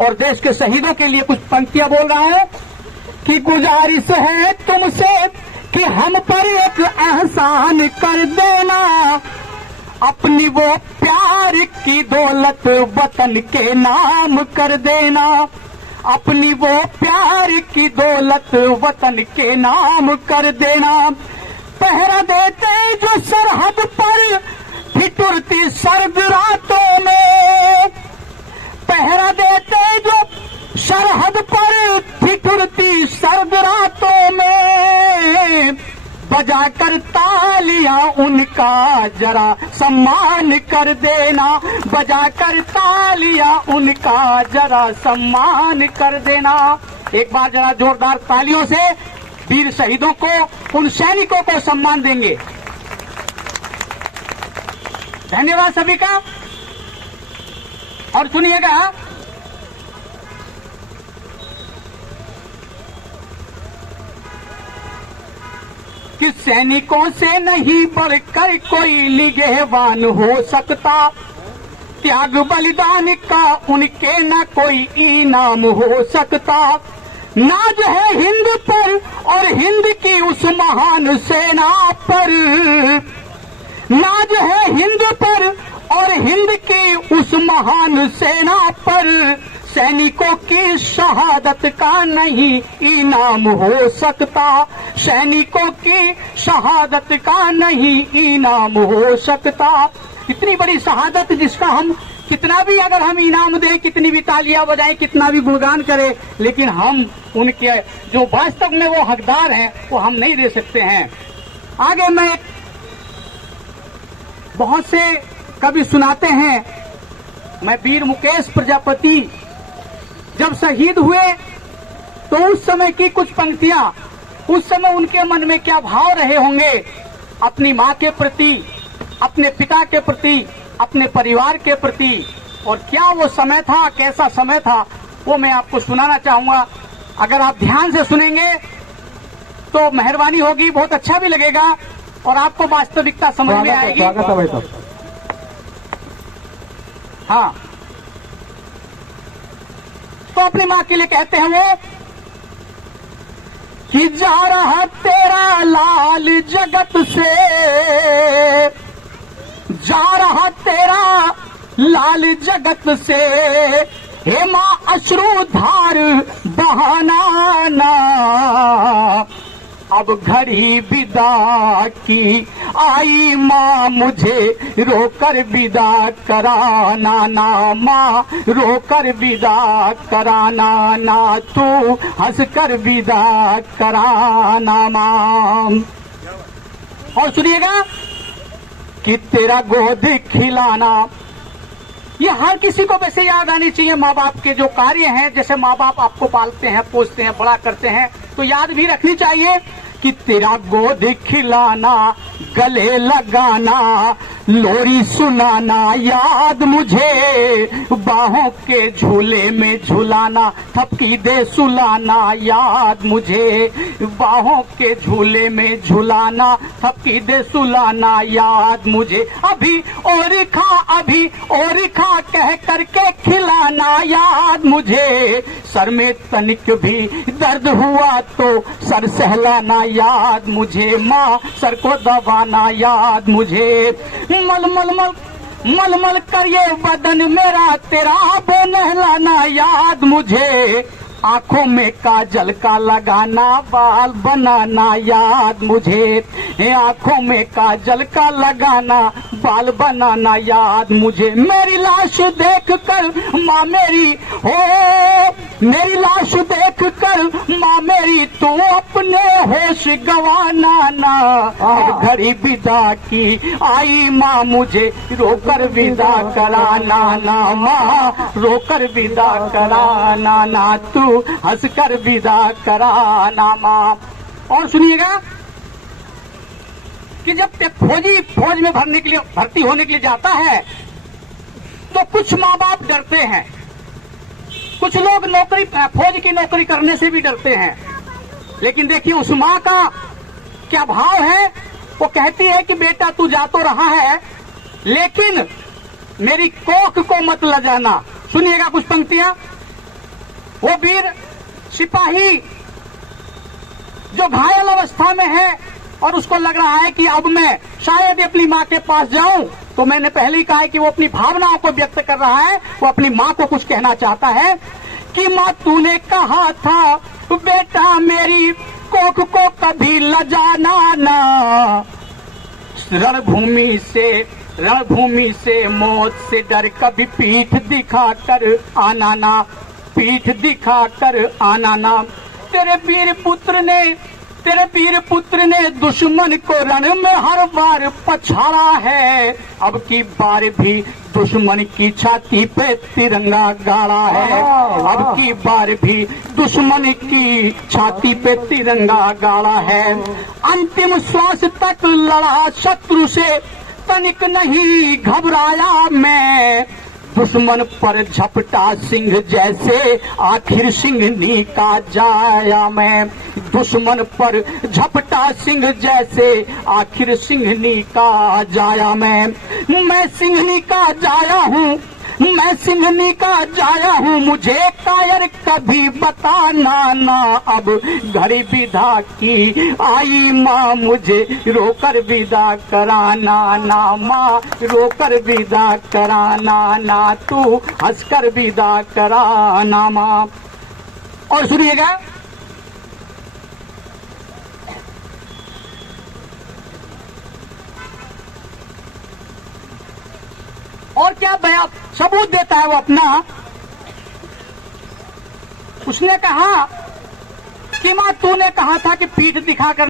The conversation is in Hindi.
और देश के शहीदों के लिए कुछ पंक्तियां बोल रहा है कि गुजारिश है तुमसे कि हम पर एक एहसान कर देना, अपनी वो प्यार की दौलत वतन के नाम कर देना, अपनी वो प्यार की दौलत वतन के नाम कर देना। पहरा देते जो सरहद पर ठिठुरती सर्द रातों में, पहरा देते जो सरहद पर ठिठुरती सर्द रातों में, बजाकर तालियां उनका जरा सम्मान कर देना, बजाकर तालियां उनका जरा सम्मान कर देना। एक बार जरा जोरदार तालियों से वीर शहीदों को, उन सैनिकों को सम्मान देंगे। धन्यवाद सभी का। और सुनिएगा, कि सैनिकों से नहीं बढ़कर कोई निगहबान हो सकता, त्याग बलिदान का उनके न कोई इनाम हो सकता। नाज है हिंद पर और हिंद की उस महान सेना पर, नाज है हिंद पर और हिंद की उस महान सेना पर, सैनिकों की शहादत का नहीं इनाम हो सकता, सैनिकों की शहादत का नहीं इनाम हो सकता। इतनी बड़ी शहादत जिसका हम कितना भी अगर हम इनाम दें, कितनी भी तालियां बजाएं, कितना भी गुणगान करें, लेकिन हम उनके जो वास्तव में वो हकदार हैं वो हम नहीं दे सकते हैं। आगे मैं बहुत से कवि सुनाते हैं। मैं वीर मुकेश प्रजापति जब शहीद हुए तो उस समय की कुछ पंक्तियां, उस समय उनके मन में क्या भाव रहे होंगे अपनी मां के प्रति, अपने पिता के प्रति, अपने परिवार के प्रति, और क्या वो समय था, कैसा समय था, वो मैं आपको सुनाना चाहूंगा। अगर आप ध्यान से सुनेंगे तो मेहरबानी होगी, बहुत अच्छा भी लगेगा और आपको वास्तविकता समझ में आएगी। स्वागत है भाई साहब। हाँ, तो अपनी मां के लिए कहते हैं वो कि जा रहा तेरा लाल जगत से, जा रहा तेरा लाल जगत से, हे मां अश्रुधार बहाना ना, अब घड़ी विदा की आई मां मुझे रोकर विदा कराना ना, मां रोकर विदा कराना ना, तू हंसकर विदा कराना मां। और सुनिएगा कि तेरा गोद खिलाना, ये हर किसी को वैसे याद आनी चाहिए। माँ बाप के जो कार्य हैं, जैसे माँ बाप आपको पालते हैं, पोसते हैं, बड़ा करते हैं, तो याद भी रखनी चाहिए कि तेरा गोद खिलाना, गले लगाना, लोरी सुनाना, याद मुझे बाहों के झूले में झुलाना, थपकी दे सुलाना, याद मुझे बाहों के झूले में झुलाना, थपकी दे सुलाना, याद मुझे अभी और खा, अभी और खा कह करके खिलाना, याद मुझे सर में तनिक भी दर्द हुआ तो सर सहलाना, याद मुझे माँ सर को दबाना, याद मुझे मल मल मल मल मल कर ये बदन मेरा तेरा वो नहलाना, याद मुझे आंखों में काजल का लगाना, बाल बनाना, याद मुझे आंखों में काजल का लगाना, बाल बनाना, याद मुझे मेरी लाश देख कर माँ मेरी हो, मेरी लाश देख कर माँ मेरी तू अपने होश गवाना ना, अब घड़ी विदा की आई माँ मुझे रोकर विदा कराना ना, माँ रोकर विदा कराना ना, तू हंसकर विदा कराना माँ। और सुनिएगा कि जब फौजी फौज में भर्ती होने के लिए जाता है तो कुछ माँ बाप डरते हैं, कुछ लोग नौकरी फौज की नौकरी करने से भी डरते हैं। लेकिन देखिए उस माँ का क्या भाव है, वो कहती है कि बेटा तू जा तो रहा है लेकिन मेरी कोख को मत लजाना। सुनिएगा कुछ पंक्तियां वो वीर सिपाही जो घायल अवस्था में है और उसको लग रहा है कि अब मैं शायद अपनी माँ के पास जाऊं, तो मैंने पहले ही कहा है कि वो अपनी भावनाओं को व्यक्त कर रहा है, वो अपनी माँ को कुछ कहना चाहता है कि माँ तूने कहा था बेटा मेरी कोख को कभी लजाना ना, रणभूमि से मौत से डर कभी पीठ दिखा कर आना ना, पीठ दिखा कर आना ना। तेरे वीर पुत्र ने दुश्मन को रण में हर बार पछाड़ा है, अब की बार भी दुश्मन की छाती पे तिरंगा गाड़ा है, अब की बार भी दुश्मन की छाती पे तिरंगा गाड़ा है। अंतिम श्वास तक लड़ा शत्रु से, तनिक नहीं घबराया मैं, दुश्मन पर झपटा सिंह जैसे आखिर सिंहनी का जाया मैं, दुश्मन पर झपटा सिंह जैसे आखिर सिंहनी का जाया मैं सिंहनी का जाया हूँ, मैं सिंहनी का जाया हूँ, मुझे कायर कभी बताना ना, अब घड़ी विदा की आई माँ मुझे रोकर विदा कराना ना, माँ रोकर विदा कराना ना, तू हंसकर विदा कराना माँ। और सुनिएगा, और क्या बयान सबूत देता है वो अपना। उसने कहा कि माँ तूने कहा था कि पीठ दिखाकर